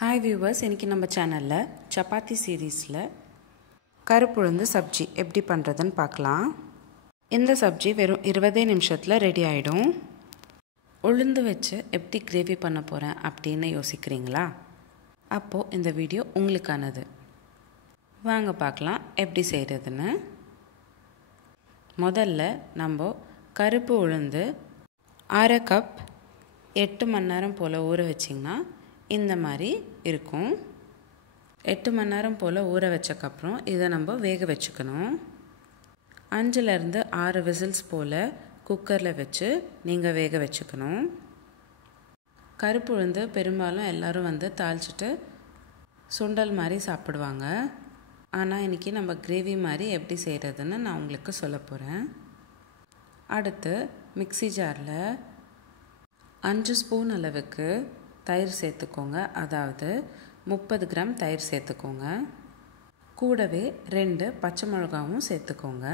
Hi viewers, இன்னைக்கு நம்ம சேனல்ல சப்பாத்தி சீரிஸ்ல கருப்பு உளுந்து சப்ஜி எப்படி பண்றதுன்னு பார்க்கலாம். இந்த சப்ஜி வெறும் 20 நிமிஷத்துல ரெடி ஆயிடும். உளுந்து வச்சு எப்படி கிரேவி பண்ண போறேன் அப்படினு யோசிக்கிறீங்களா? அப்போ இந்த வீடியோ உங்களுக்கானது. வாங்க பார்க்கலாம் எப்படி செய்யறதுன்னு. முதல்ல நம்ம கருப்பு உளுந்து 1/2 கப் 8 மணி நேரம் போல ஊற வச்சிங்கனா இந்த மாதிரி இருக்கும். 8 மணி நேரம் போல ஊற வச்சக்க அப்புறம் இத நம்ம வேக வெச்சுக்கணும். 5 ல இருந்து 6 விசில்ஸ் போல குக்கர்ல வச்சு நீங்க வேக வெச்சுக்கணும். கருப்பு உளுந்து பெரும்பாலும் எல்லாரும் தாளிச்சிட்டு சுண்டல் மாதிரி சாப்பிடுவாங்க. ஆனா இன்னைக்கு நம்ம கிரேவி மாதிரி எப்படி செய்யறதுன்னு நான் உங்களுக்கு சொல்லப் போறேன். அடுத்து மிக்ஸி ஜார்ல 5 ஸ்பூன் அளவுக்கு தயிர் சேர்த்துக்கோங்க. அதாவது 30 கிராம் தயிர் சேர்த்துக்கோங்க. கூடவே 2 பச்சை மிளகாயும் சேர்த்துக்கோங்க.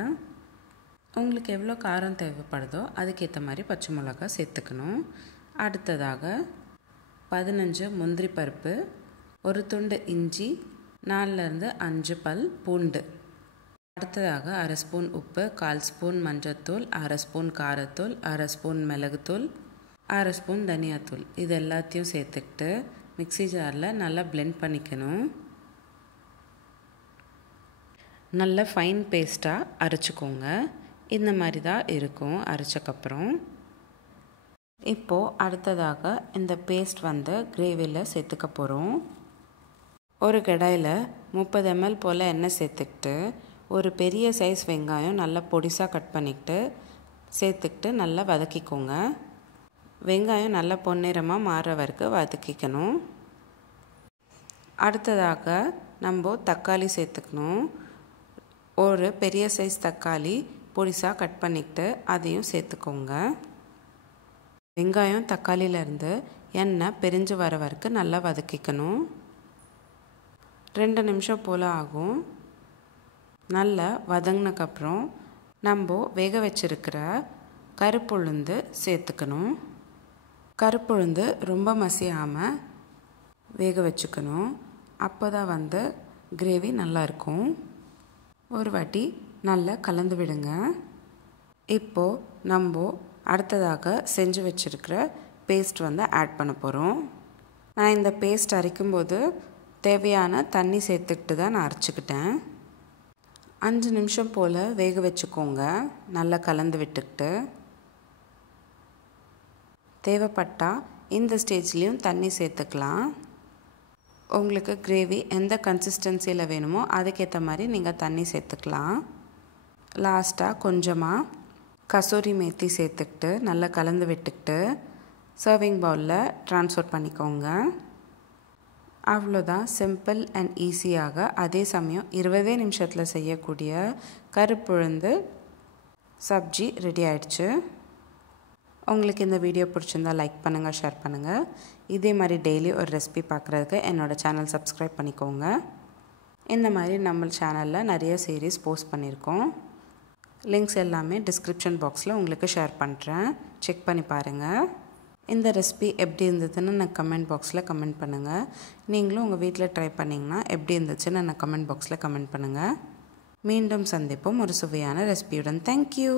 உங்களுக்கு எவ்வளோ காரம் தேவைப்படுதோ அதுக்கேற்ற மாதிரி பச்சை மிளகாய் சேர்த்துக்கணும். அடுத்ததாக 15 முந்திரி பருப்பு, ஒரு துண்டு இஞ்சி, 4 ல இருந்து 5 பல் பூண்டு. அடுத்ததாக 1/2 ஸ்பூன் உப்பு, 1/4 ஸ்பூன் மஞ்சள்தூள், 1/2 ஸ்பூன் காரத்தூள், 1/2 ஸ்பூன் மிளகுத்தூள், 1/2 ஸ்பூன் தனியாத்தூள். இது எல்லாத்தையும் சேர்த்துக்கிட்டு மிக்ஸி ஜாரில் நல்லா பிளெண்ட் பண்ணிக்கணும். நல்ல ஃபைன் பேஸ்ட்டாக அரைச்சிக்கோங்க. இந்த மாதிரி தான் இருக்கும் அரைச்சக்கப்புறம். இப்போது அடுத்ததாக இந்த பேஸ்ட் கிரேவியில் சேர்த்துக்க போகிறோம். ஒரு கடாயில் 30 ml போல் எண்ணெய் சேர்த்துக்கிட்டு ஒரு பெரிய சைஸ் வெங்காயம் நல்லா பொடிசாக கட் பண்ணிக்கிட்டு சேர்த்துக்கிட்டு நல்லா வதக்கிக்கோங்க. வெங்காயம் நல்லா பொன்னிறமாக மாற வரைக்கும் வதக்கிக்கணும். அடுத்ததாக நம்ம தக்காளி சேர்த்துக்கணும். ஒரு பெரிய சைஸ் தக்காளி பொடிசாக கட் பண்ணிக்கிட்டு அதையும் சேர்த்துக்கோங்க. வெங்காயம் தக்காளியிலேருந்து எண்ணெய் பிரிஞ்சு வர வரைக்கும் நல்லா வதக்கிக்கணும். 2 நிமிஷம் போல் ஆகும். நல்லா வதங்கினக்கப்புறம் நம்ம வேக வச்சிருக்கிற கருப்பு உளுந்து சேர்த்துக்கணும். கருப்பு உளுந்து ரொம்ப மசியாமல் வேக வச்சுக்கணும். அப்போ தான் கிரேவி நல்லாயிருக்கும். ஒரு வாட்டி நல்லா கலந்து விடுங்க. இப்போது நம்ம அடுத்ததாக செஞ்சு வச்சுருக்கிற பேஸ்ட் ஆட் பண்ண போகிறோம். நான் இந்த பேஸ்ட் அரைக்கும்போது தேவையான தண்ணி சேர்த்துக்கிட்டு தான் நான் அரைச்சிக்கிட்டேன். 5 நிமிஷம் போல் வேக வச்சுக்கோங்க. நல்லா கலந்து விட்டுக்கிட்டு தேவைப்பட்டால் இந்த ஸ்டேஜ்லேயும் தண்ணி சேர்த்துக்கலாம். உங்களுக்கு கிரேவி எந்த கன்சிஸ்டன்சியில் வேணுமோ அதுக்கேற்ற மாதிரி நீங்கள் தண்ணி சேர்த்துக்கலாம். லாஸ்ட்டாக கொஞ்சமாக கசூரி மேத்தி சேர்த்துக்கிட்டு நல்லா கலந்து விட்டுக்கிட்டு சர்விங் பவுலில் ட்ரான்ஸ்ஃபர் பண்ணிக்கோங்க. அவ்வளோதான். சிம்பிள் அண்ட் ஈஸியாக அதே சமயம் 20 நிமிஷத்தில் செய்யக்கூடிய கருப்புளுந்து சப்ஜி ரெடி ஆயிடுச்சு. உங்களுக்கு இந்த வீடியோ பிடிச்சிருந்தால் லைக் பண்ணுங்கள், ஷேர் பண்ணுங்கள். இதே மாதிரி டெய்லி ஒரு ரெசிபி பார்க்குறதுக்கு என்னோடய சேனல் சப்ஸ்கிரைப் பண்ணிக்கோங்க. இந்த மாதிரி நம்ம சேனலில் நிறைய சீரீஸ் போஸ்ட் பண்ணியிருக்கோம். லிங்க்ஸ் எல்லாமே டிஸ்கிரிப்ஷன் பாக்ஸில் உங்களுக்கு ஷேர் பண்ணுறேன். செக் பண்ணி பாருங்கள். இந்த ரெசிபி எப்படி இருந்ததுன்னு நான் கமெண்ட் பாக்ஸில் கமெண்ட் பண்ணுங்கள். நீங்களும் உங்கள் வீட்டில் ட்ரை பண்ணிங்கன்னா எப்படி இருந்துச்சுன்னு நான் கமெண்ட் பாக்ஸில் கமெண்ட் பண்ணுங்கள். மீண்டும் சந்திப்போம் ஒரு சுவையான ரெசிபியுடன். தேங்க்யூ.